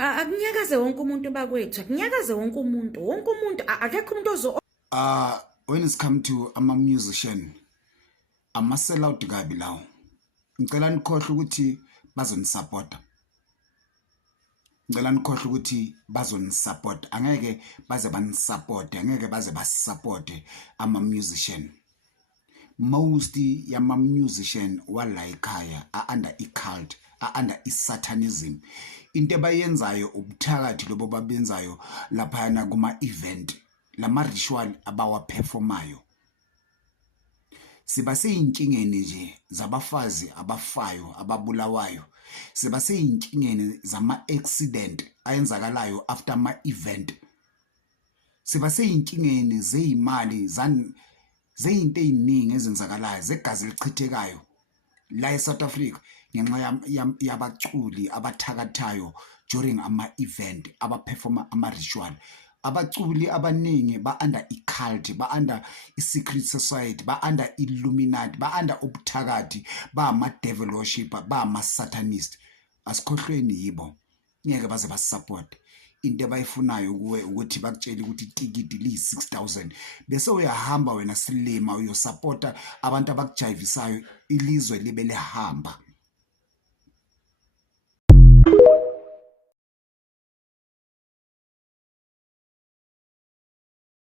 Akunyakaze wonke umuntu bakwethu, akunyakaze wonke umuntu akekho umuntu When it's come to ama-musician, ama-sell out kabi lawo. Ngicela nikhohle ukuthi bazonisupporta. Ngicela nikhohle ukuthi bazonisupporta. Angeke baze banisupporte, angeke baze basupporte ama-musician. Most yama-musician wala ekhaya under i-cult, under i-satanism. Into abayenzayo ubuthakathi lobo babenzayo laphana kuma-event, lama-ritual abawaperformayo. Siba seyinkingeni nje zabafazi abafayo ababulawayo. Siba seyinkingeni zama-accident ayenzakalayo after ama-event. Siba seyinkingeni zeyimali zeyinto eziningi ezenzakalayo zegazi lichithekayo la eSouth Africa ngenxa yabaculi abathakathayo during ama-event abaperforma ama-ritual. Abaculi abaningi ba-under i-cult, ba-under i-secret society, ba-under illuminati, ba-under ubuthakathi, ba-ama-devil worshipper, ba-ama-satanist. Asikhohlweni yibo, ngeke baze basisupport. Into abayifunayo kuwe ukuthi bakutshele ukuthi itikiti liyi-6,000 bese uyahamba wena silima uyosupporta abantu abakujayivisayo ilizwe libe lehamba.